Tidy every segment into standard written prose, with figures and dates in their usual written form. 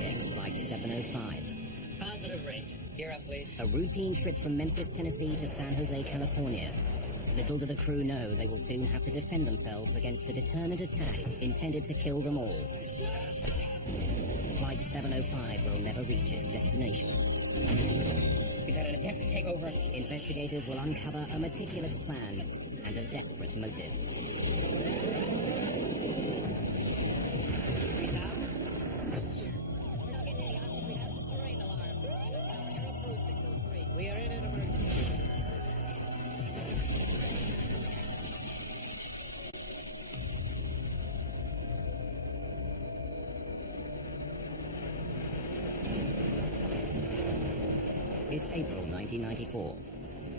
FedEx Flight 705. Positive rate. Gear up, please. A routine trip from Memphis, Tennessee to San Jose, California. Little do the crew know they will soon have to defend themselves against a determined attack intended to kill them all. Flight 705 will never reach its destination. We've had an attempt to take over. Investigators will uncover a meticulous plan and a desperate motive. We are in an emergency. It's April 1994.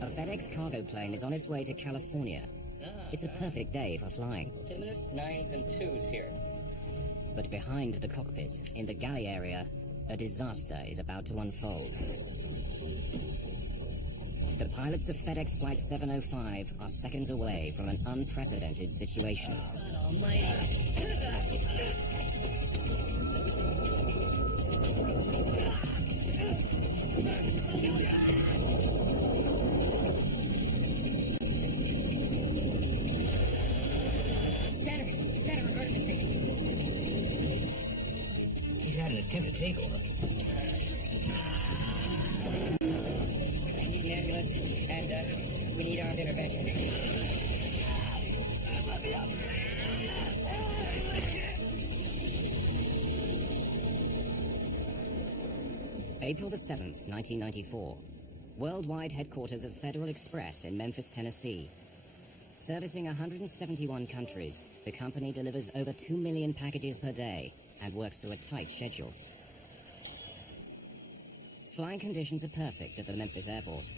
A FedEx cargo plane is on its way to California. It's a perfect day for flying. Altimeters, 9s and 2s here. But behind the cockpit, in the galley area, a disaster is about to unfold. The pilots of FedEx Flight 705 are seconds away from an unprecedented situation. Center, emergency. He's had an attempted takeover. I need an ambulance, and we need armed intervention. April the 7th, 1994. Worldwide headquarters of Federal Express in Memphis, Tennessee. Servicing 171 countries, the company delivers over 2 million packages per day and works to a tight schedule. Flying conditions are perfect at the Memphis airport.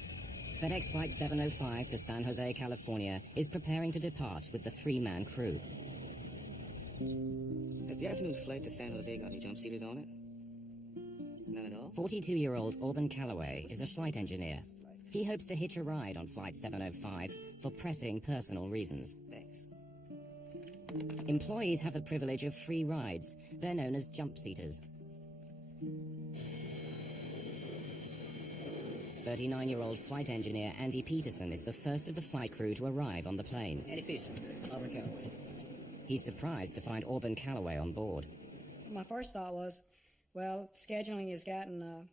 FedEx Flight 705 to San Jose, California is preparing to depart with the 3-man crew. Has the afternoon flight to San Jose got any jump seaters on it? None at all? 42-year-old Auburn Calloway is a flight engineer. He hopes to hitch a ride on Flight 705 for pressing personal reasons. Thanks. Employees have the privilege of free rides. They're known as jump seaters. 39-year-old flight engineer Andy Peterson is the first of the flight crew to arrive on the plane. Andy Peterson, Auburn Calloway. He's surprised to find Auburn Calloway on board. My first thought was, well, scheduling has gotten,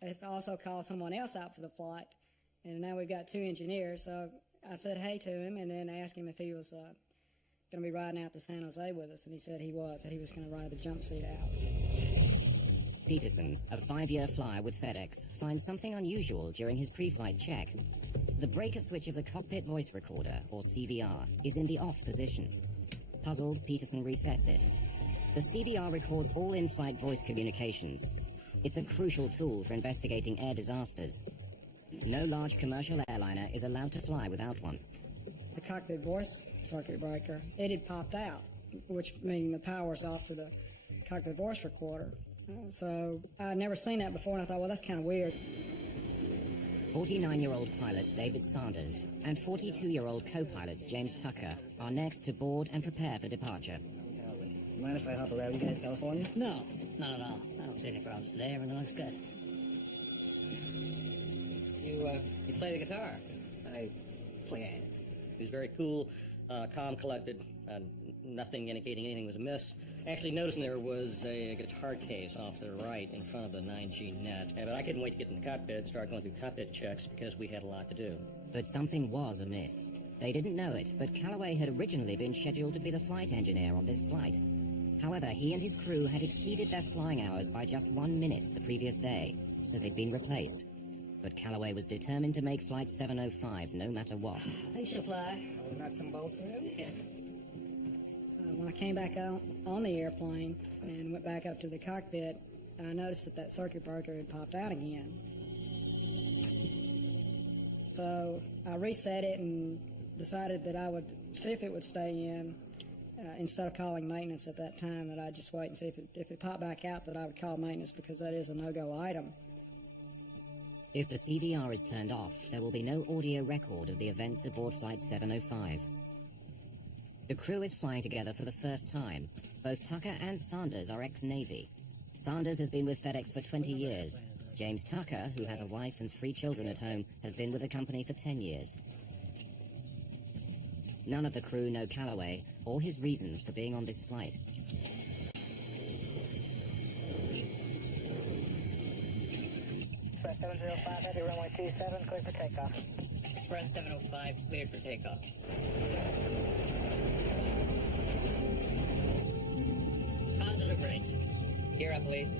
it's also called someone else out for the flight, and now we've got 2 engineers, so I said hey to him and then asked him if he was going to be riding out to San Jose with us, and he said he was going to ride the jump seat out. Peterson, a 5-year flyer with FedEx, finds something unusual during his pre-flight check. The breaker switch of the cockpit voice recorder, or CVR, is in the off position. Puzzled, Peterson resets it. The CVR records all in-flight voice communications. It's a crucial tool for investigating air disasters. No large commercial airliner is allowed to fly without one. The cockpit voice circuit breaker, it had popped out, which meaning the power's off to the cockpit voice recorder. So I'd never seen that before, and I thought, well, that's kind of weird. 49-year-old pilot David Sanders and 42-year-old co-pilot James Tucker are next to board and prepare for departure. You mind if I hop around you guys, California? No, not at all. I don't see any problems today. Everything looks good. You play the guitar? I play hands. He was very cool, calm, collected, nothing indicating anything was amiss. Actually, noticing there was a guitar case off to the right in front of the 9G net. But I couldn't wait to get in the cockpit and start going through cockpit checks because we had a lot to do. But something was amiss. They didn't know it, but Calloway had originally been scheduled to be the flight engineer on this flight. However, he and his crew had exceeded their flying hours by just 1 minute the previous day, so they'd been replaced. But Calloway was determined to make Flight 705 no matter what. I used to fly. Nuts and bolts in it? Yeah. When I came back out on the airplane and went back up to the cockpit, I noticed that circuit breaker had popped out again. So I reset it and decided that I would see if it would stay in. Instead of calling maintenance at that time, that I'd just wait and see if it popped back out, that I would call maintenance, because that is a no-go item. If the CVR is turned off, there will be no audio record of the events aboard Flight 705. The crew is flying together for the first time. Both Tucker and Sanders are ex-Navy. Sanders has been with FedEx for 20 years. James Tucker, who has a wife and 3 children at home, has been with the company for 10 years. None of the crew know Calloway or his reasons for being on this flight. Express 705, heavy runway 27, clear for takeoff. Express 705, cleared for takeoff. Positive range. Gear up, please.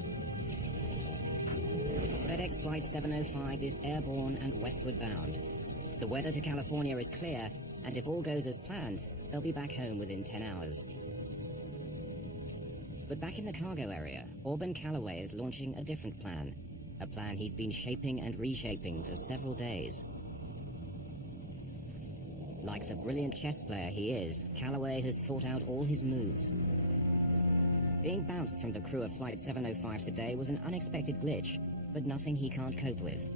FedEx Flight 705 is airborne and westward bound. The weather to California is clear, and if all goes as planned, they'll be back home within 10 hours. But back in the cargo area, Auburn Calloway is launching a different plan. A plan he's been shaping and reshaping for several days. Like the brilliant chess player he is, Calloway has thought out all his moves. Being bounced from the crew of Flight 705 today was an unexpected glitch, but nothing he can't cope with.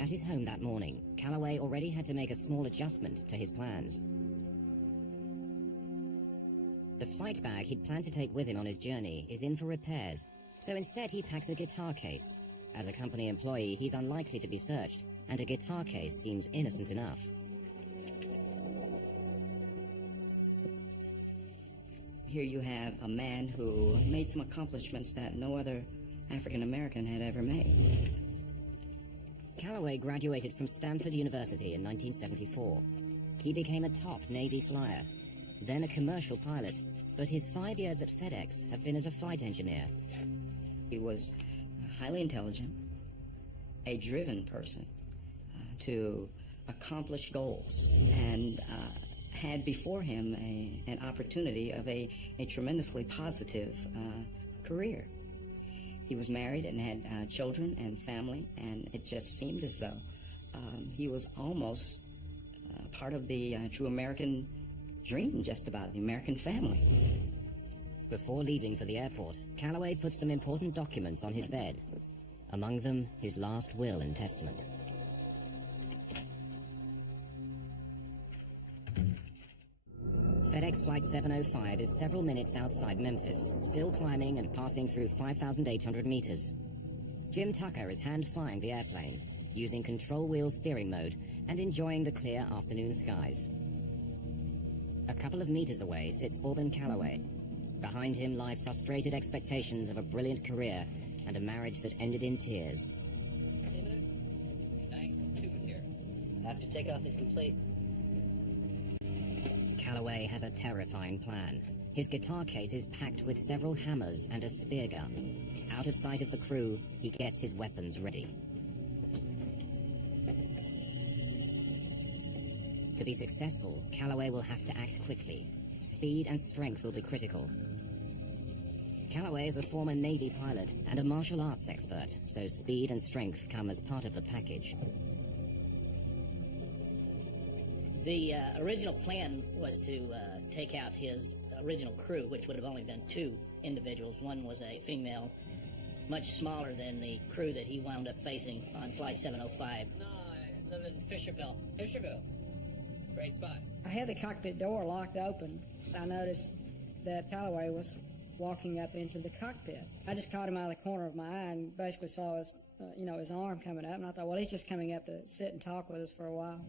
At his home that morning, Calloway already had to make a small adjustment to his plans. The flight bag he'd planned to take with him on his journey is in for repairs, so instead he packs a guitar case. As a company employee, he's unlikely to be searched, and a guitar case seems innocent enough. Here you have a man who made some accomplishments that no other African American had ever made. Calloway graduated from Stanford University in 1974. He became a top Navy flyer, then a commercial pilot, but his 5 years at FedEx have been as a flight engineer. He was highly intelligent, a driven person to accomplish goals, and had before him an opportunity of a tremendously positive career. He was married and had children and family, and it just seemed as though he was almost part of the true American dream, just about, the American family. Before leaving for the airport, Calloway put some important documents on his bed. Among them, his last will and testament. FedEx Flight 705 is several minutes outside Memphis, still climbing and passing through 5,800 meters. Jim Tucker is hand-flying the airplane, using control wheel steering mode and enjoying the clear afternoon skies. A couple of meters away sits Auburn Calloway. Behind him lie frustrated expectations of a brilliant career and a marriage that ended in tears. 10 minutes? Thanks. Tube is here. After takeoff is complete. Calloway has a terrifying plan. His guitar case is packed with several hammers and a spear gun. Out of sight of the crew, he gets his weapons ready. To be successful, Calloway will have to act quickly. Speed and strength will be critical. Calloway is a former Navy pilot and a martial arts expert, so speed and strength come as part of the package. The original plan was to take out his original crew, which would have only been 2 individuals. One was a female, much smaller than the crew that he wound up facing on Flight 705. No, I live in Fisherville. Fisherville. Great spot. I had the cockpit door locked open. I noticed that Calloway was walking up into the cockpit. I just caught him out of the corner of my eye and basically saw his, his arm coming up, and I thought, well, he's just coming up to sit and talk with us for a while.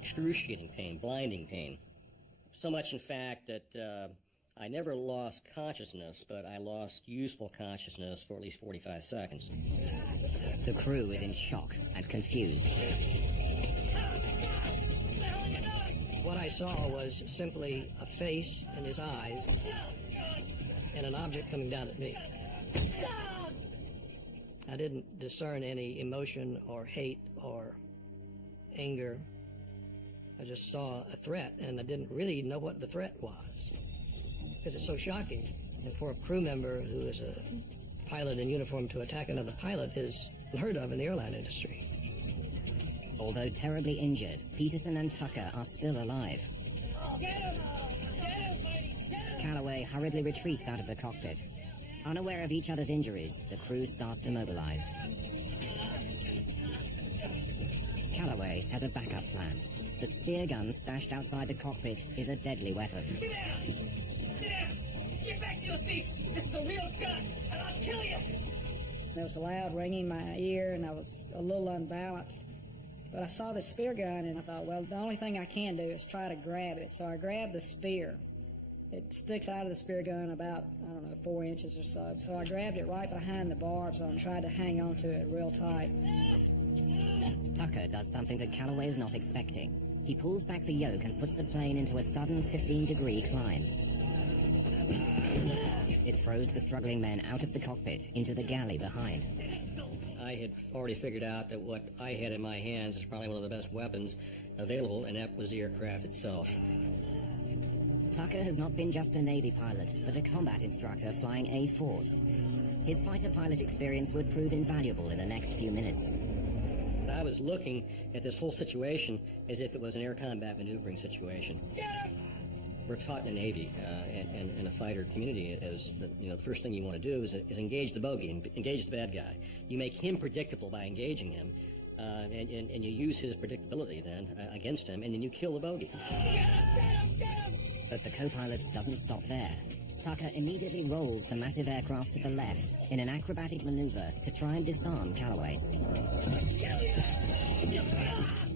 Excruciating pain, blinding pain. So much, in fact, that I never lost consciousness, but I lost useful consciousness for at least 45 seconds. The crew is in shock and confused. What I saw was simply a face in his eyes and an object coming down at me. I didn't discern any emotion or hate or anger. I just saw a threat, and I didn't really know what the threat was, because it's so shocking. And for a crew member who is a pilot in uniform to attack another pilot is unheard of in the airline industry. Although terribly injured, Peterson and Tucker are still alive. Get him! Get him, buddy! Get him! Calloway hurriedly retreats out of the cockpit. Unaware of each other's injuries, the crew starts to mobilize. Calloway has a backup plan. The spear gun stashed outside the cockpit is a deadly weapon. Sit down! Sit down! Get back to your seats! This is a real gun, and I'll kill you! There was a loud ringing in my ear, and I was a little unbalanced. But I saw the spear gun, and I thought, well, the only thing I can do is try to grab it. So I grabbed the spear. It sticks out of the spear gun about, 4 inches or so. So I grabbed it right behind the barbs and tried to hang on to it real tight. Tucker does something that Calloway is not expecting. He pulls back the yoke and puts the plane into a sudden 15-degree climb. It throws the struggling men out of the cockpit into the galley behind. I had already figured out that what I had in my hands is probably one of the best weapons available, and that was the aircraft itself. Tucker has not been just a Navy pilot, but a combat instructor flying A4s. His fighter pilot experience would prove invaluable in the next few minutes. I was looking at this whole situation as if it was an air combat maneuvering situation. We're taught in the Navy and in the fighter community is that, the first thing you want to do is engage the bogey, engage the bad guy. You make him predictable by engaging him, and you use his predictability then against him, and then you kill the bogey. But the co-pilot doesn't stop there. Tucker immediately rolls the massive aircraft to the left in an acrobatic maneuver to try and disarm Calloway.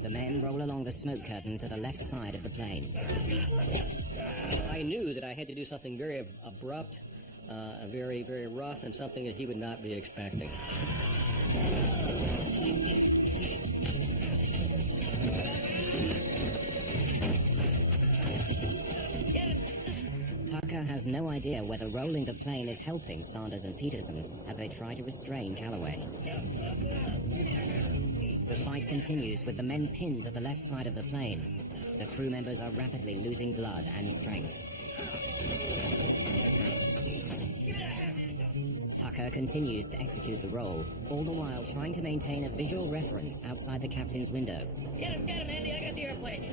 The men roll along the smoke curtain to the left side of the plane. I knew that I had to do something very abrupt, very, very rough, and something that he would not be expecting. Tucker has no idea whether rolling the plane is helping Sanders and Peterson as they try to restrain Calloway. The fight continues with the men pinned to the left side of the plane. The crew members are rapidly losing blood and strength. Tucker continues to execute the roll, all the while trying to maintain a visual reference outside the captain's window. Get him, Andy, I got the airplane.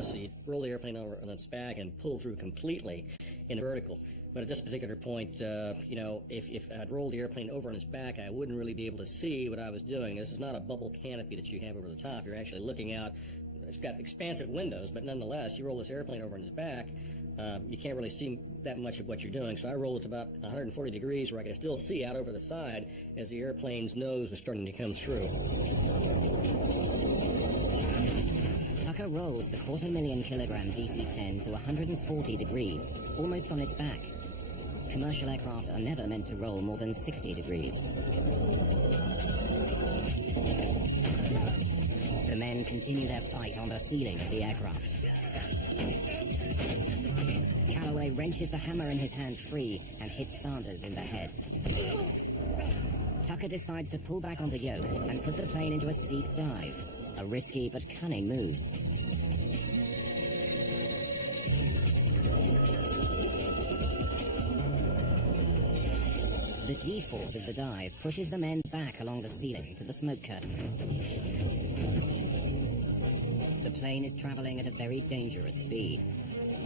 So you roll the airplane over on its back and pull through completely in vertical. But at this particular point, if I'd rolled the airplane over on its back, I wouldn't really be able to see what I was doing. This is not a bubble canopy that you have over the top. You're actually looking out. It's got expansive windows, but nonetheless, you roll this airplane over on its back, you can't really see that much of what you're doing. So I rolled it to about 140 degrees where I could still see out over the side as the airplane's nose was starting to come through. Tucker rolls the 250,000-kilogram DC-10 to 140 degrees, almost on its back. Commercial aircraft are never meant to roll more than 60 degrees. The men continue their fight on the ceiling of the aircraft. Calloway wrenches the hammer in his hand free and hits Sanders in the head. Tucker decides to pull back on the yoke and put the plane into a steep dive, a risky but cunning move. The G-force of the dive pushes the men back along the ceiling to the smoke curtain. The plane is traveling at a very dangerous speed.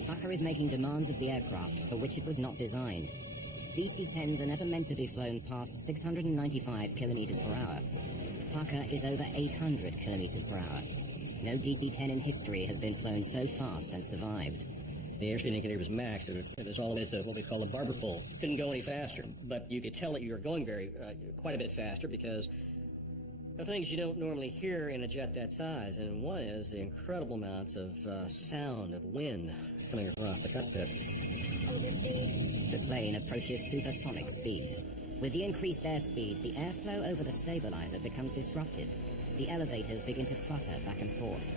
Tucker is making demands of the aircraft for which it was not designed. DC-10s are never meant to be flown past 695 kilometers per hour. Tucker is over 800 kilometers per hour. No DC-10 in history has been flown so fast and survived. The airspeed indicator was maxed. It was all the way to what we call the barber pole. It couldn't go any faster, but you could tell that you were going quite a bit faster because of things you don't normally hear in a jet that size, and one is the incredible amounts of sound, of wind coming across the cockpit. The plane approaches supersonic speed. With the increased airspeed, the airflow over the stabilizer becomes disrupted. The elevators begin to flutter back and forth.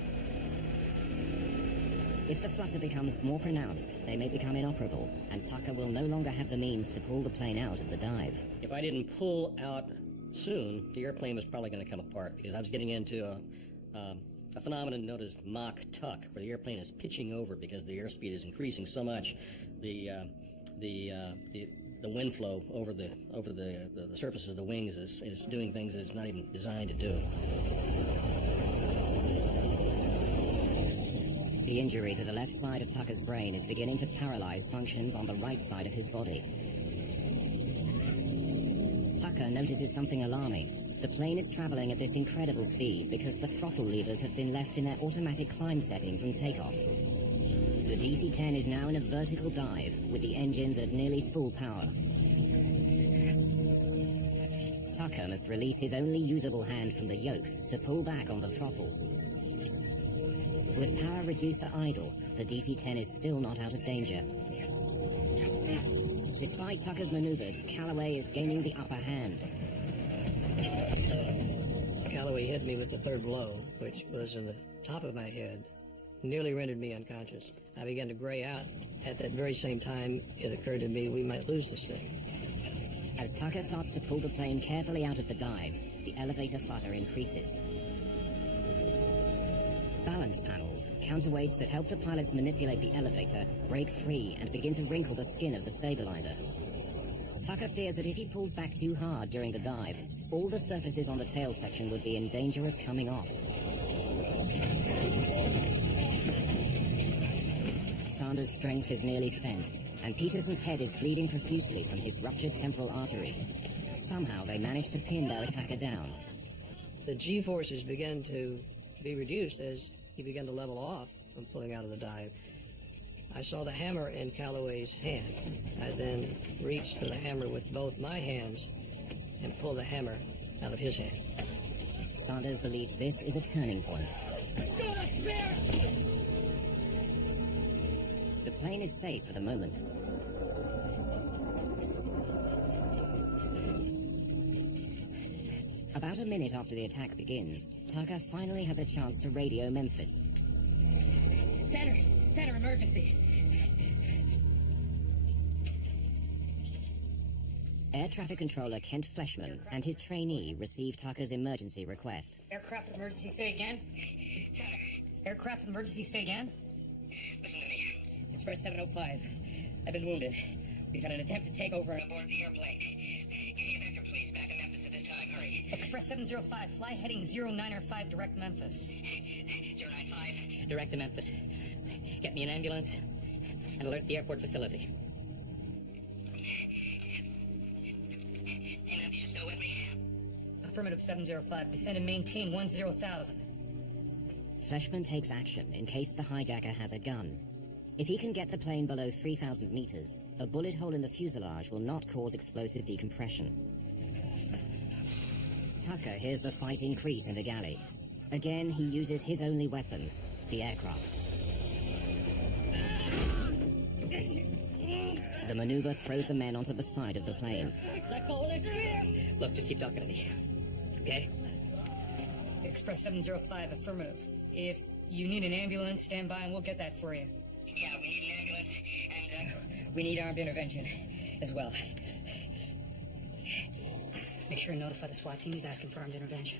If the flutter becomes more pronounced, they may become inoperable, and Tucker will no longer have the means to pull the plane out of the dive. If I didn't pull out soon, the airplane was probably going to come apart because I was getting into a phenomenon known as mock tuck, where the airplane is pitching over because the airspeed is increasing so much. The wind flow over the surfaces of the wings is doing things that it's not even designed to do. The injury to the left side of Tucker's brain is beginning to paralyze functions on the right side of his body. Tucker notices something alarming. The plane is traveling at this incredible speed because the throttle levers have been left in their automatic climb setting from takeoff. The DC-10 is now in a vertical dive, with the engines at nearly full power. Tucker must release his only usable hand from the yoke to pull back on the throttles. With power reduced to idle, the DC-10 is still not out of danger. Despite Tucker's maneuvers, Calloway is gaining the upper hand. Calloway hit me with the third blow, which was in the top of my head, nearly rendered me unconscious. I began to gray out. At that very same time, it occurred to me we might lose this thing. As Tucker starts to pull the plane carefully out of the dive, the elevator flutter increases. Balance panels, counterweights that help the pilots manipulate the elevator, break free and begin to wrinkle the skin of the stabilizer. Tucker fears that if he pulls back too hard during the dive, all the surfaces on the tail section would be in danger of coming off. Sanders' strength is nearly spent, and Peterson's head is bleeding profusely from his ruptured temporal artery. Somehow they manage to pin their attacker down. The G-forces began to be reduced as he began to level off from pulling out of the dive. I saw the hammer in Calloway's hand. I then reached for the hammer with both my hands and pulled the hammer out of his hand. Sanders believes this is a turning point. The plane is safe for the moment. About a minute after the attack begins, Tucker finally has a chance to radio Memphis. Center, emergency. Air traffic controller Kent Fleshman and his trainee receive Tucker's emergency request. Aircraft emergency, say again? Aircraft emergency, say again? Listen to me. It's Express 705. I've been wounded. We've had an attempt to take over aboard the airplane. Give me a vector, please. Back in Memphis at this time. Hurry. Express 705, fly heading 095, direct Memphis. 095, direct to Memphis. Get me an ambulance and alert the airport facility. Hey, Memphis, you still with me? Affirmative 705, descend and maintain 10,000. Fleshman takes action in case the hijacker has a gun. If he can get the plane below 3,000 meters, a bullet hole in the fuselage will not cause explosive decompression. Tucker hears the fight increase in the galley. Again, he uses his only weapon, the aircraft. The maneuver throws the men onto the side of the plane. Look, just keep talking to me. Okay? Express 705, affirmative. If you need an ambulance, stand by and we'll get that for you. Yeah, we need an ambulance, and we need armed intervention as well. Make sure and notify the SWAT team he's asking for armed intervention.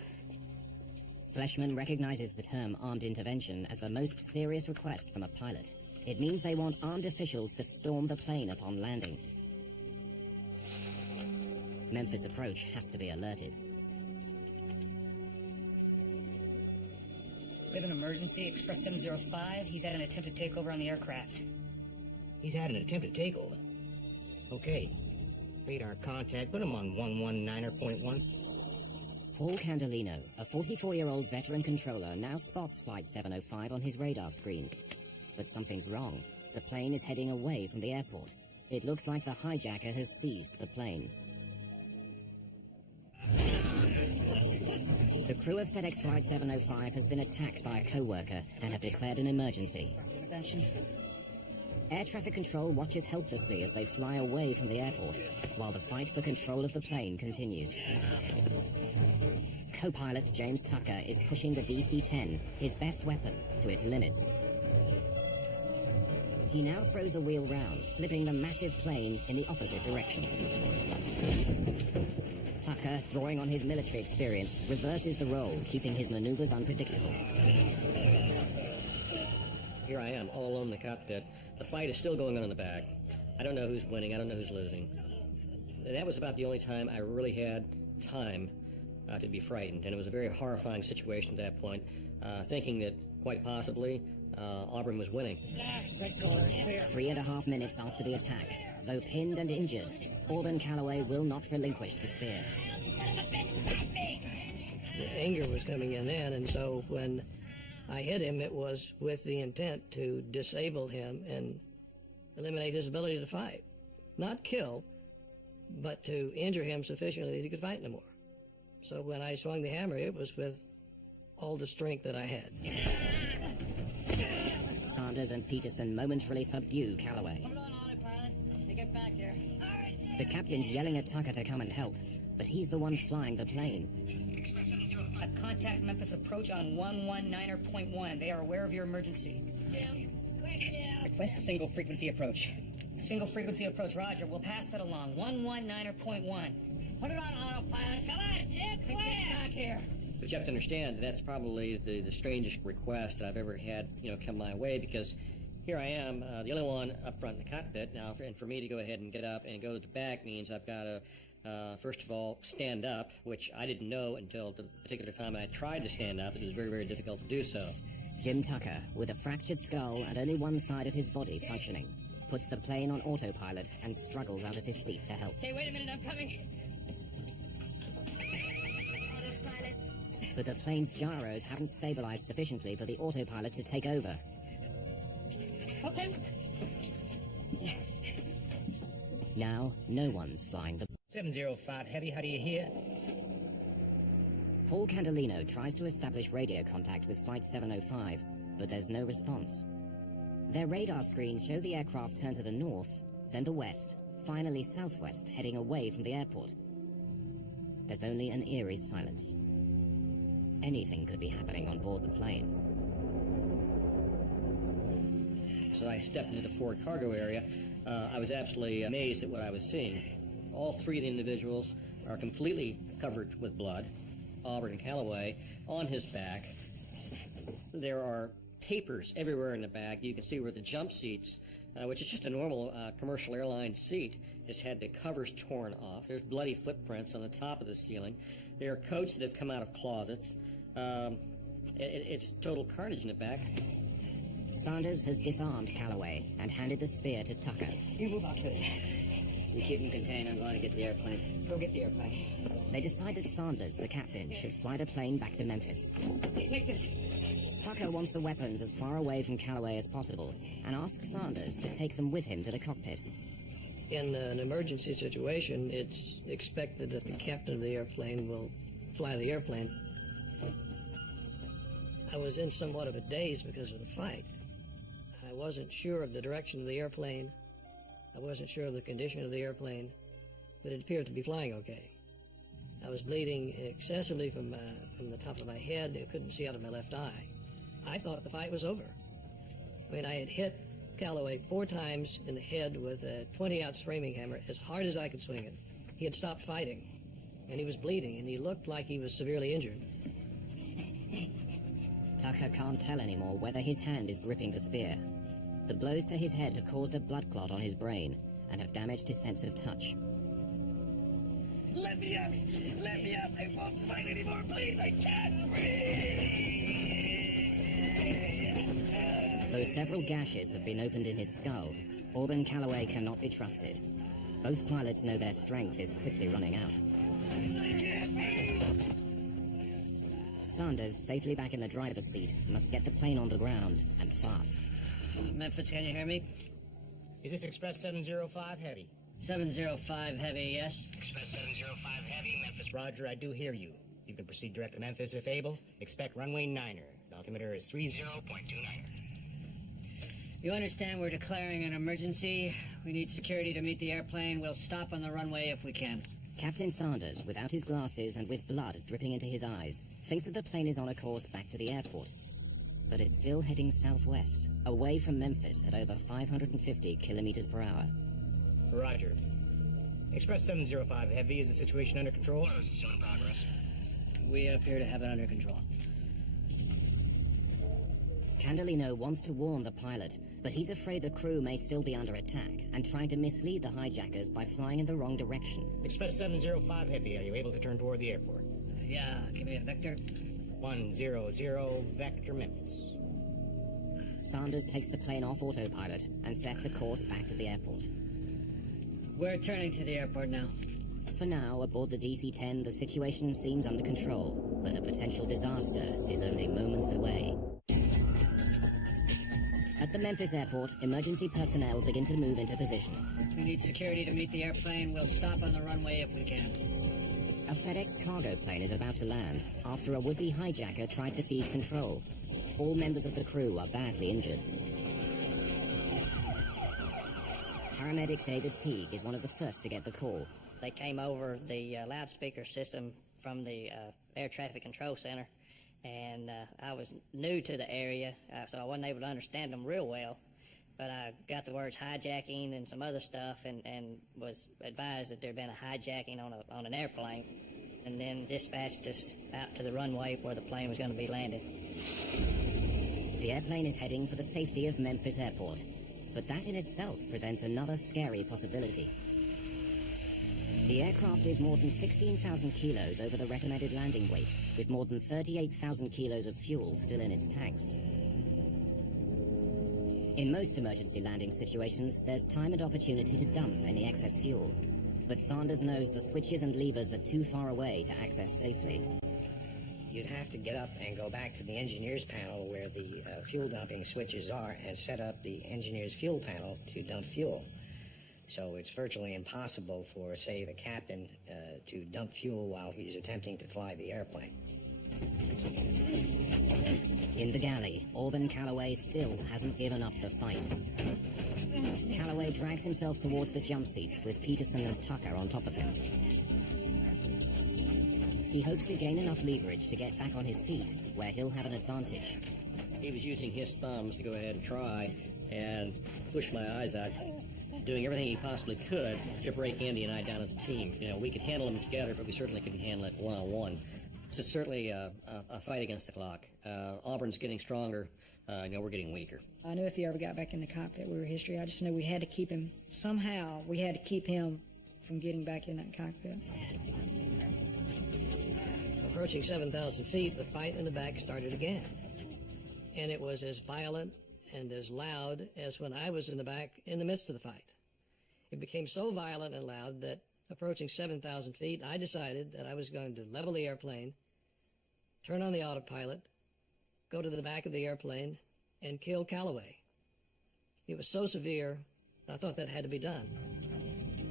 Fleshman recognizes the term armed intervention as the most serious request from a pilot. It means they want armed officials to storm the plane upon landing. Memphis approach has to be alerted. We have an emergency, Express 705. He's had an attempted takeover on the aircraft. He's had an attempted takeover. Okay. Radar contact, put him on 119.1. Paul Candelino, a 44-year-old veteran controller, now spots Flight 705 on his radar screen. But something's wrong. The plane is heading away from the airport. It looks like the hijacker has seized the plane. The crew of FedEx Flight 705 has been attacked by a co-worker and have declared an emergency. Attention. Air traffic control watches helplessly as they fly away from the airport, while the fight for control of the plane continues. Co-pilot James Tucker is pushing the DC-10, his best weapon, to its limits. He now throws the wheel round, flipping the massive plane in the opposite direction. Tucker, drawing on his military experience, reverses the role, keeping his maneuvers unpredictable. Here I am, all alone in the cockpit. The fight is still going on in the back. I don't know who's winning, I don't know who's losing. That was about the only time I really had time to be frightened, and it was a very horrifying situation at that point, thinking that quite possibly Auburn was winning. 3.5 minutes after the attack, though pinned and injured, Alden Calloway will not relinquish the spear. The anger was coming in then, and so when I hit him, it was with the intent to disable him and eliminate his ability to fight. Not kill, but to injure him sufficiently that he could fight no more. So when I swung the hammer, it was with all the strength that I had. Sanders and Peterson momentarily subdue Calloway. Hold on, autopilot. They get back here. The captain's yelling at Tucker to come and help, but he's the one flying the plane. I've contacted Memphis Approach on 119.1. They are aware of your emergency. Request a single frequency approach. Single frequency approach, roger. We'll pass that along. 119.1. Put it on autopilot. Come on, Jim, get back here. But you have to understand that that's probably the strangest request that I've ever had, come my way, because here I am, the only one up front in the cockpit. Now, and for me to go ahead and get up and go to the back means I've got to, first of all, stand up, which I didn't know until the particular time I tried to stand up. It was very, very difficult to do so. Jim Tucker, with a fractured skull and only one side of his body functioning, puts the plane on autopilot and struggles out of his seat to help. Hey, wait a minute, I'm coming. But the plane's gyros haven't stabilized sufficiently for the autopilot to take over. Okay. Now, no one's flying the... 705 Heavy, how do you hear? Paul Candelino tries to establish radio contact with Flight 705, but there's no response. Their radar screens show the aircraft turn to the north, then the west, finally southwest, heading away from the airport. There's only an eerie silence. Anything could be happening on board the plane. So I stepped into the forward cargo area. I was absolutely amazed at what I was seeing. All three of the individuals are completely covered with blood. Auburn and Calloway on his back. There are papers everywhere in the back. You can see where the jump seats, which is just a normal commercial airline seat, has had the covers torn off. There's bloody footprints on the top of the ceiling. There are coats that have come out of closets. It's total carnage in the back. Sanders has disarmed Calloway and handed the spear to Tucker. You move out to it. You keep him contained. I'm going to get the airplane. Go get the airplane. They decide that Sanders, the captain, should fly the plane back to Memphis. Take this. Tucker wants the weapons as far away from Calloway as possible and asks Sanders to take them with him to the cockpit. In an emergency situation, it's expected that the captain of the airplane will fly the airplane. I was in somewhat of a daze because of the fight. I wasn't sure of the direction of the airplane. I wasn't sure of the condition of the airplane, but it appeared to be flying okay. I was bleeding excessively from the top of my head. I couldn't see out of my left eye. I thought the fight was over. I mean, I had hit Calloway 4 times in the head with a 20-ounce framing hammer as hard as I could swing it. He had stopped fighting, and he was bleeding, and he looked like he was severely injured. Tucker can't tell anymore whether his hand is gripping the spear. The blows to his head have caused a blood clot on his brain and have damaged his sense of touch. Let me up! Let me up! I won't fight anymore, please! I can't breathe! Though several gashes have been opened in his skull, Auburn Calloway cannot be trusted. Both pilots know their strength is quickly running out. Sanders, safely back in the driver's seat, must get the plane on the ground, and fast. Memphis, can you hear me? Is this Express 705 Heavy? 705 Heavy, yes. Express 705 Heavy, Memphis. Roger, I do hear you. You can proceed direct to Memphis if able. Expect runway 9er. The altimeter is 30.29er. You understand we're declaring an emergency. We need security to meet the airplane. We'll stop on the runway if we can. Captain Sanders, without his glasses and with blood dripping into his eyes, thinks that the plane is on a course back to the airport. But it's still heading southwest, away from Memphis at over 550 kilometers per hour. Roger. Express 705 Heavy, is the situation under control? Or is it still in progress? We appear to have it under control. Candelino wants to warn the pilot, but he's afraid the crew may still be under attack and trying to mislead the hijackers by flying in the wrong direction. Express 705 Heavy, are you able to turn toward the airport? Yeah, give me a vector. 100 Vector Memphis. Sanders takes the plane off autopilot and sets a course back to the airport. We're turning to the airport now. For now, aboard the DC-10, the situation seems under control, but a potential disaster is only moments away. At the Memphis airport, emergency personnel begin to move into position. We need security to meet the airplane. We'll stop on the runway if we can. A FedEx cargo plane is about to land after a would-be hijacker tried to seize control. All members of the crew are badly injured. Paramedic David Teague is one of the first to get the call. They came over the loudspeaker system from the air traffic control center, and I was new to the area, so I wasn't able to understand them real well. But I got the words hijacking and some other stuff, and was advised that there'd been a hijacking on an airplane, and then dispatched us out to the runway where the plane was going to be landed. The airplane is heading for the safety of Memphis Airport, but that in itself presents another scary possibility. The aircraft is more than 16,000 kilos over the recommended landing weight, with more than 38,000 kilos of fuel still in its tanks. In most emergency landing situations, there's time and opportunity to dump any excess fuel, but Sanders knows the switches and levers are too far away to access safely. You'd have to get up and go back to the engineer's panel where the fuel dumping switches are and set up the engineer's fuel panel to dump fuel. So it's virtually impossible for, say, the captain to dump fuel while he's attempting to fly the airplane. In the galley, Auburn Calloway still hasn't given up the fight. Calloway drags himself towards the jump seats with Peterson and Tucker on top of him. He hopes to gain enough leverage to get back on his feet, where he'll have an advantage. He was using his thumbs to go ahead and try and push my eyes out, doing everything he possibly could to break Andy and I down as a team. You know, we could handle him together, but we certainly couldn't handle it one-on-one. This is certainly a fight against the clock. Auburn's getting stronger. We're getting weaker. I knew if he ever got back in the cockpit, we were history. I just knew we had to keep him, somehow, we had to keep him from getting back in that cockpit. Approaching 7,000 feet, the fight in the back started again. And it was as violent and as loud as when I was in the back in the midst of the fight. It became so violent and loud that approaching 7,000 feet, I decided that I was going to level the airplane, turn on the autopilot, go to the back of the airplane, and kill Calloway. It was so severe, I thought that had to be done.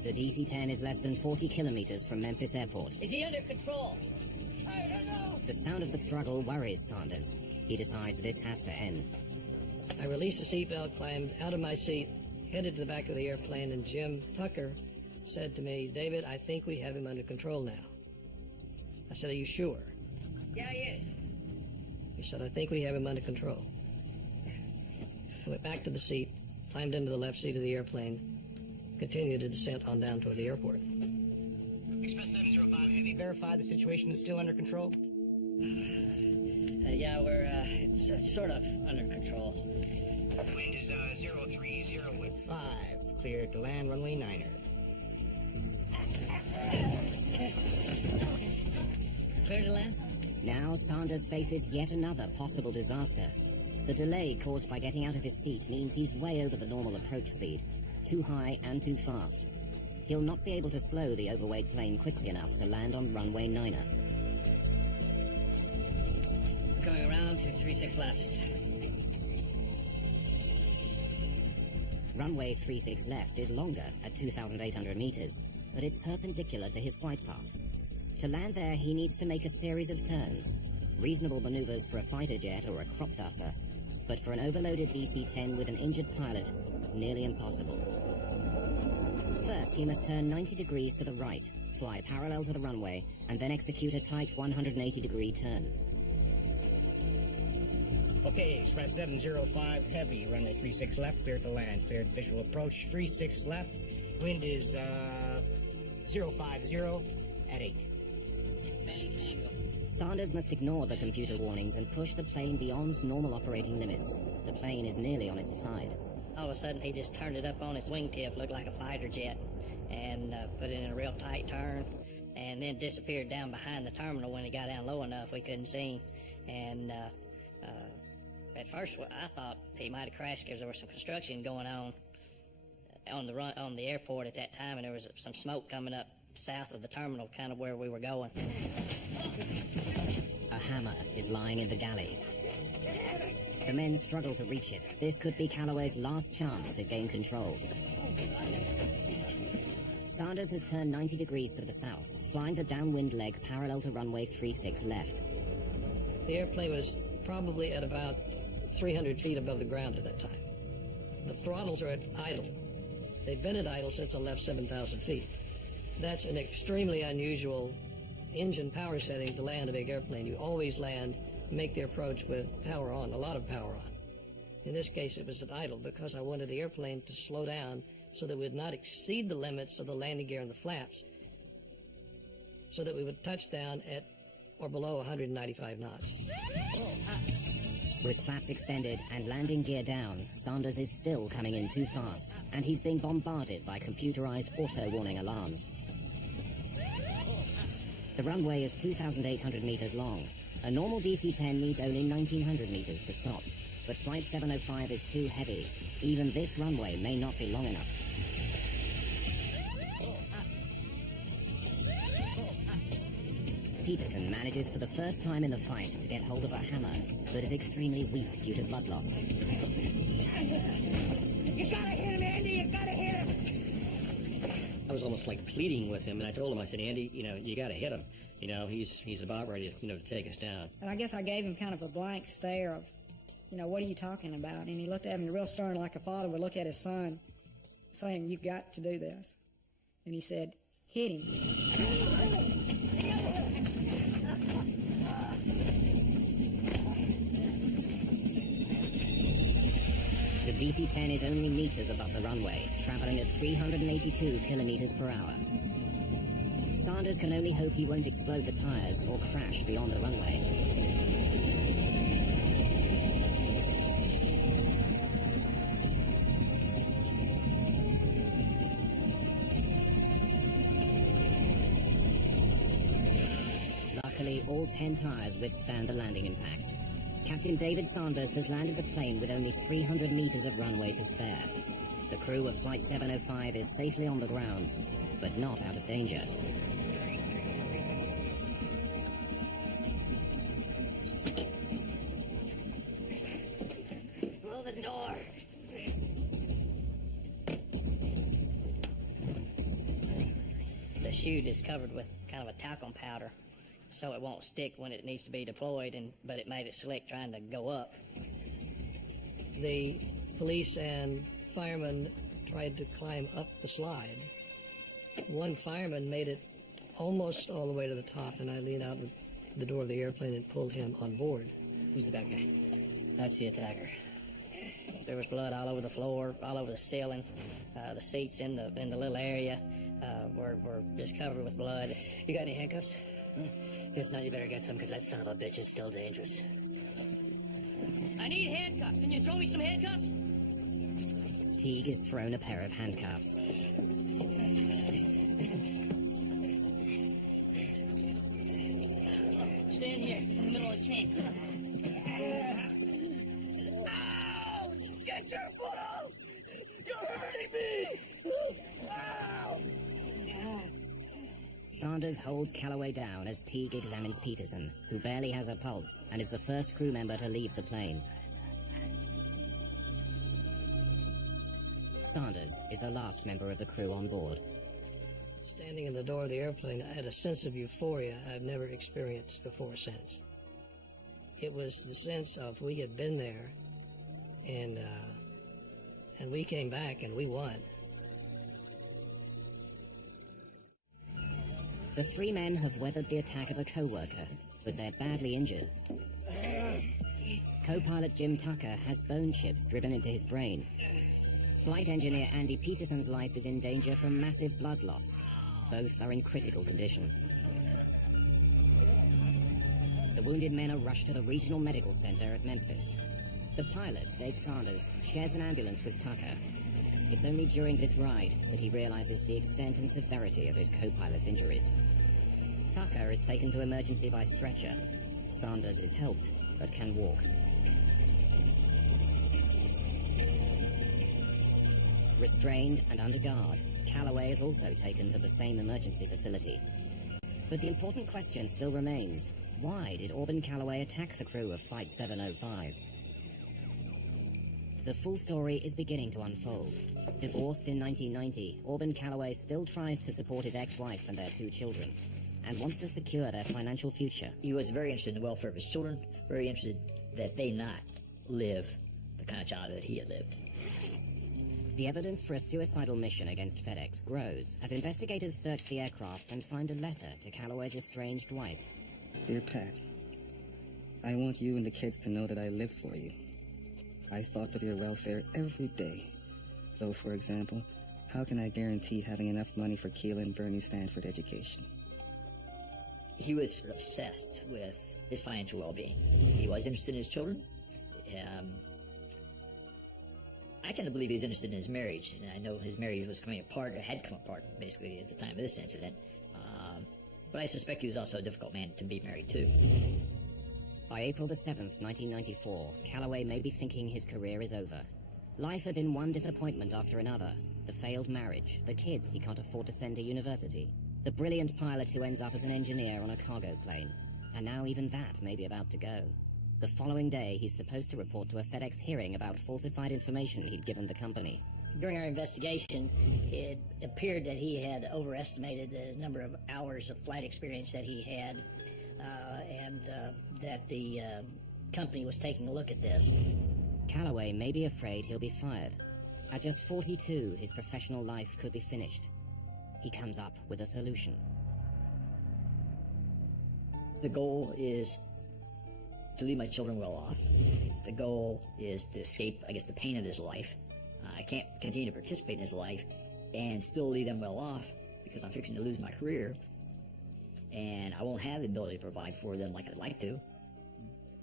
The DC-10 is less than 40 kilometers from Memphis Airport. Is he under control? I don't know. The sound of the struggle worries Sanders. He decides this has to end. I released the seatbelt, climbed out of my seat, headed to the back of the airplane, and Jim Tucker said to me, "David, I think we have him under control now." I said, "Are you sure?" Yeah, he is. He said, "I think we have him under control." I went back to the seat, climbed into the left seat of the airplane, continued the descent on down toward the airport. Express 705 Heavy, verify the situation is still under control? Yeah, we're sort of under control. Wind is 03E04. Cleared to land runway 9er. Clear to land? Now Sanders faces yet another possible disaster. The delay caused by getting out of his seat means he's way over the normal approach speed. Too high and too fast. He'll not be able to slow the overweight plane quickly enough to land on runway 9er. Coming around to 36 left. Runway 36 left is longer at 2,800 meters, but it's perpendicular to his flight path. To land there, he needs to make a series of turns. Reasonable maneuvers for a fighter jet or a crop duster, but for an overloaded DC-10 with an injured pilot, nearly impossible. First, he must turn 90 degrees to the right, fly parallel to the runway, and then execute a tight 180-degree turn. Okay, Express 705 Heavy, runway 36 left, cleared to land. Cleared visual approach, 36 left. Wind is 050 at 8. Sanders must ignore the computer warnings and push the plane beyond normal operating limits. The plane is nearly on its side. All of a sudden, he just turned it up on its wingtip, looked like a fighter jet, and put it in a real tight turn, and then disappeared down behind the terminal. When he got down low enough, we couldn't see him. And at first, I thought he might have crashed because there was some construction going on on the airport at that time, and there was some smoke coming up south of the terminal, kind of where we were going. A hammer is lying in the galley. The men struggle to reach it. This could be Calloway's last chance to gain control. Sanders has turned 90 degrees to the south, flying the downwind leg parallel to runway 36 left. The airplane was probably at about 300 feet above the ground at that time. The throttles are at idle. They've been at idle since I left 7,000 feet. That's an extremely unusual engine power setting to land a big airplane. You always land, make the approach with power on, a lot of power on. In this case, it was at idle because I wanted the airplane to slow down so that we would not exceed the limits of the landing gear and the flaps, so that we would touch down at or below 195 knots. With flaps extended and landing gear down, Sanders is still coming in too fast, and he's being bombarded by computerized auto-warning alarms. The runway is 2,800 meters long. A normal DC-10 needs only 1,900 meters to stop, but Flight 705 is too heavy. Even this runway may not be long enough. Peterson manages for the first time in the fight to get hold of a hammer, but is extremely weak due to blood loss. You gotta hit him, Andy! You gotta hit him! I was almost like pleading with him, and I told him, I said, Andy, you got to hit him. He's about ready to take us down. And I guess I gave him kind of a blank stare of, what are you talking about? And he looked at me real stern, like a father would look at his son, saying, you've got to do this. And he said, hit him. The DC-10 is only meters above the runway, traveling at 382 kilometers per hour. Sanders can only hope he won't explode the tires or crash beyond the runway. Luckily, all 10 tires withstand the landing impact. Captain David Sanders has landed the plane with only 300 meters of runway to spare. The crew of Flight 705 is safely on the ground, but not out of danger. Blow the door. The chute is covered with kind of a talcum powder, so it won't stick when it needs to be deployed, but it made it slick trying to go up. The police and firemen tried to climb up the slide. One fireman made it almost all the way to the top, and I leaned out the door of the airplane and pulled him on board. Who's the bad guy? That's the attacker. There was blood all over the floor, all over the ceiling. The seats in the little area were just covered with blood. You got any handcuffs? If not, you better get some, because that son of a bitch is still dangerous. I need handcuffs. Can you throw me some handcuffs? Teague is thrown a pair of handcuffs. Stand here, in the middle of the chain. Ouch! Get your foot off! You're hurting me! Ow! Sanders holds Calloway down as Teague examines Peterson, who barely has a pulse and is the first crew member to leave the plane. Sanders is the last member of the crew on board. Standing in the door of the airplane, I had a sense of euphoria I've never experienced before since. It was the sense of we had been there, and we came back and we won. The three men have weathered the attack of a co-worker, but they're badly injured. Co-pilot Jim Tucker has bone chips driven into his brain. Flight engineer Andy Peterson's life is in danger from massive blood loss. Both are in critical condition. The wounded men are rushed to the regional medical center at Memphis. The pilot, Dave Sanders, shares an ambulance with Tucker. It's only during this ride that he realizes the extent and severity of his co-pilot's injuries. Tucker is taken to emergency by stretcher. Sanders is helped, but can walk. Restrained and under guard, Calloway is also taken to the same emergency facility. But the important question still remains. Why did Auburn Calloway attack the crew of Flight 705? The full story is beginning to unfold. Divorced in 1990, Auburn Calloway still tries to support his ex-wife and their 2 children, and wants to secure their financial future. He was very interested in the welfare of his children, very interested that they not live the kind of childhood he had lived. The evidence for a suicidal mission against FedEx grows as investigators search the aircraft and find a letter to Calloway's estranged wife. Dear Pat, I want you and the kids to know that I lived for you. I thought of your welfare every day. Though, for example, how can I guarantee having enough money for Keelan and Bernie's Stanford education? He was obsessed with his financial well-being. He was interested in his children. I kind of believe he was interested in his marriage, and I know his marriage was coming apart, or had come apart, basically, at the time of this incident. But I suspect he was also a difficult man to be married to. By April the 7th, 1994, Calloway may be thinking his career is over. Life had been one disappointment after another. The failed marriage, the kids he can't afford to send to university, the brilliant pilot who ends up as an engineer on a cargo plane. And now even that may be about to go. The following day, he's supposed to report to a FedEx hearing about falsified information he'd given the company. During our investigation, it appeared that he had overestimated the number of hours of flight experience that he had, and that the company was taking a look at this. Calloway may be afraid he'll be fired. At just 42, his professional life could be finished. He comes up with a solution. The goal is to leave my children well off. The goal is to escape, I guess, the pain of this life. I can't continue to participate in his life and still leave them well off because I'm fixing to lose my career. And I won't have the ability to provide for them like I'd like to.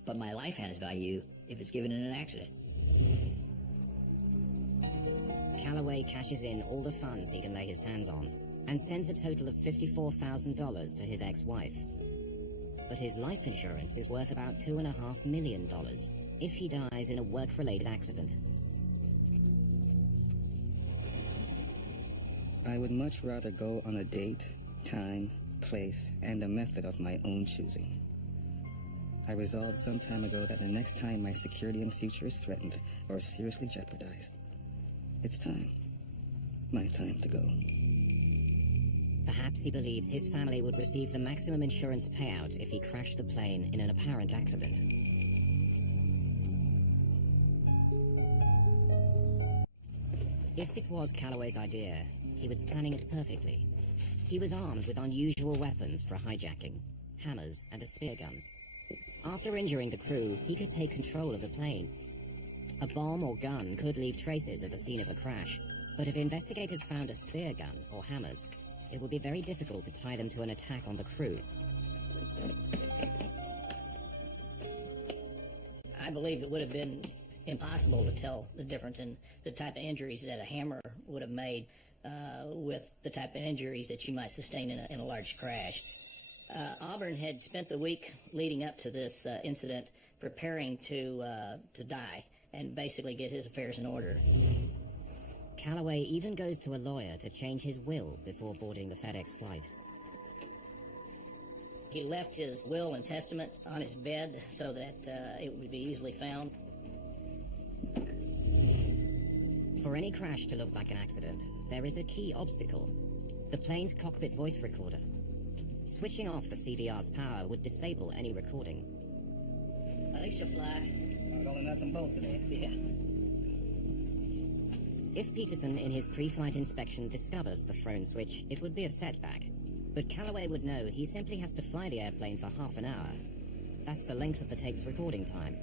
But my life has value if it's given in an accident. Calloway cashes in all the funds he can lay his hands on and sends a total of $54,000 to his ex-wife. But his life insurance is worth about $2.5 million if he dies in a work-related accident. I would much rather go on a date, time, place, and a method of my own choosing. I resolved some time ago that the next time my security and future is threatened or seriously jeopardized, it's time. My time to go. Perhaps he believes his family would receive the maximum insurance payout if he crashed the plane in an apparent accident. If this was Calloway's idea, he was planning it perfectly. He was armed with unusual weapons for hijacking, hammers and a spear gun. After injuring the crew, he could take control of the plane. A bomb or gun could leave traces of the scene of a crash, but if investigators found a spear gun or hammers, it would be very difficult to tie them to an attack on the crew. I believe it would have been impossible to tell the difference in the type of injuries that a hammer would have made with the type of injuries that you might sustain in a large crash. Auburn had spent the week leading up to this incident preparing to die and basically get his affairs in order. Calloway even goes to a lawyer to change his will before boarding the FedEx flight. He left his will and testament on his bed so that it would be easily found. For any crash to look like an accident, there is a key obstacle: the plane's cockpit voice recorder. Switching off the CVR's power would disable any recording. I think she'll fly. All the nuts and bolts in it. Yeah. If Peterson in his pre-flight inspection discovers the thrown switch, it would be a setback. But Calloway would know he simply has to fly the airplane for half an hour. That's the length of the tape's recording time.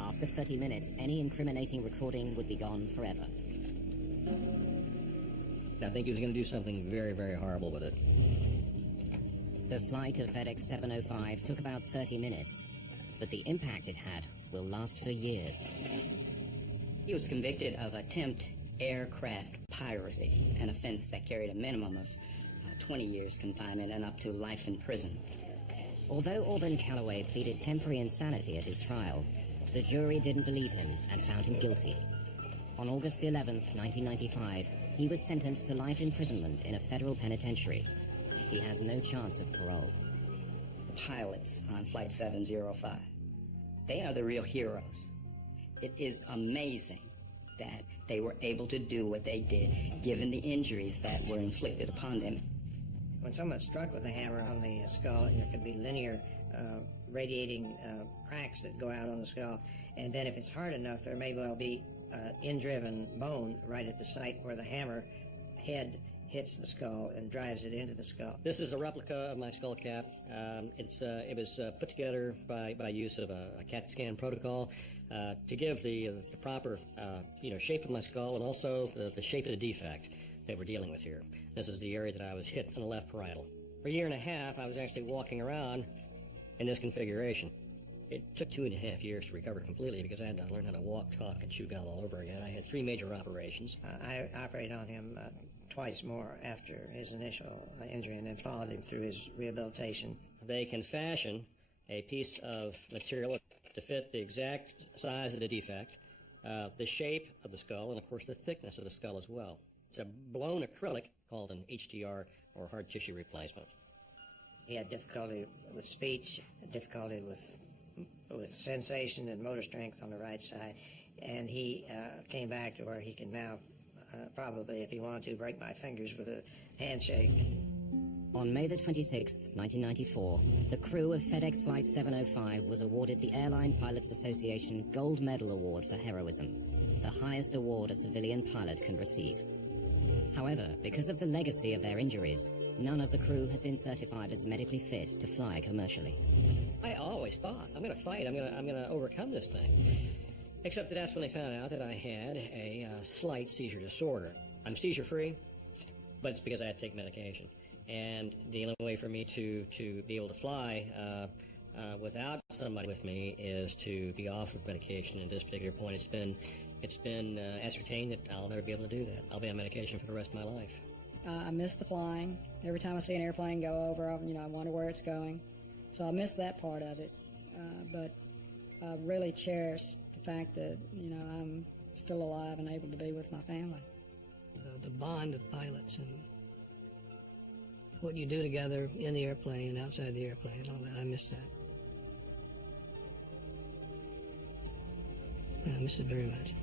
After 30 minutes, any incriminating recording would be gone forever. I think he was going to do something very, very horrible with it. The flight of FedEx 705 took about 30 minutes, but the impact it had will last for years. He was convicted of attempt aircraft piracy, an offense that carried a minimum of 20 years confinement and up to life in prison. Although Auburn Calloway pleaded temporary insanity at his trial, the jury didn't believe him and found him guilty. On August the 11th, 1995, he was sentenced to life imprisonment in a federal penitentiary. He has no chance of parole. The pilots on Flight 705, they are the real heroes. It is amazing that they were able to do what they did, given the injuries that were inflicted upon them. When someone's struck with a hammer on the skull, there can be linear radiating cracks that go out on the skull, and then if it's hard enough, there may well be in-driven bone right at the site where the hammer head hits the skull and drives it into the skull. This is a replica of my skull cap. It was put together by use of a CAT scan protocol to give the proper shape of my skull and also the shape of the defect that we're dealing with here. This is the area that I was hit on the left parietal. For a year and a half, I was actually walking around in this configuration. It took 2.5 years to recover completely because I had to learn how to walk, talk, and chew gum all over again. I had 3 major operations. I operated on him twice more after his initial injury and then followed him through his rehabilitation. They can fashion a piece of material to fit the exact size of the defect, the shape of the skull, and of course the thickness of the skull as well. It's a blown acrylic called an HTR or hard tissue replacement. He had difficulty with speech, difficulty with sensation and motor strength on the right side, and he came back to where he can now probably, if he wanted to, break my fingers with a handshake. On May the 26th, 1994, the crew of FedEx Flight 705 was awarded the Airline Pilots Association Gold Medal Award for Heroism, the highest award a civilian pilot can receive. However, because of the legacy of their injuries, none of the crew has been certified as medically fit to fly commercially. I always thought, I'm going to fight, I'm going to overcome this thing. Except that that's when they found out that I had a slight seizure disorder. I'm seizure-free, but it's because I had to take medication. And the only way for me to be able to fly without somebody with me is to be off of medication. At this particular point, it's been ascertained that I'll never be able to do that. I'll be on medication for the rest of my life. I miss the flying. Every time I see an airplane go over, I wonder where it's going. So I miss that part of it. But I really cherish the fact that, I'm still alive and able to be with my family. The bond of pilots and what you do together in the airplane and outside the airplane, all that, I miss that. I miss it very much.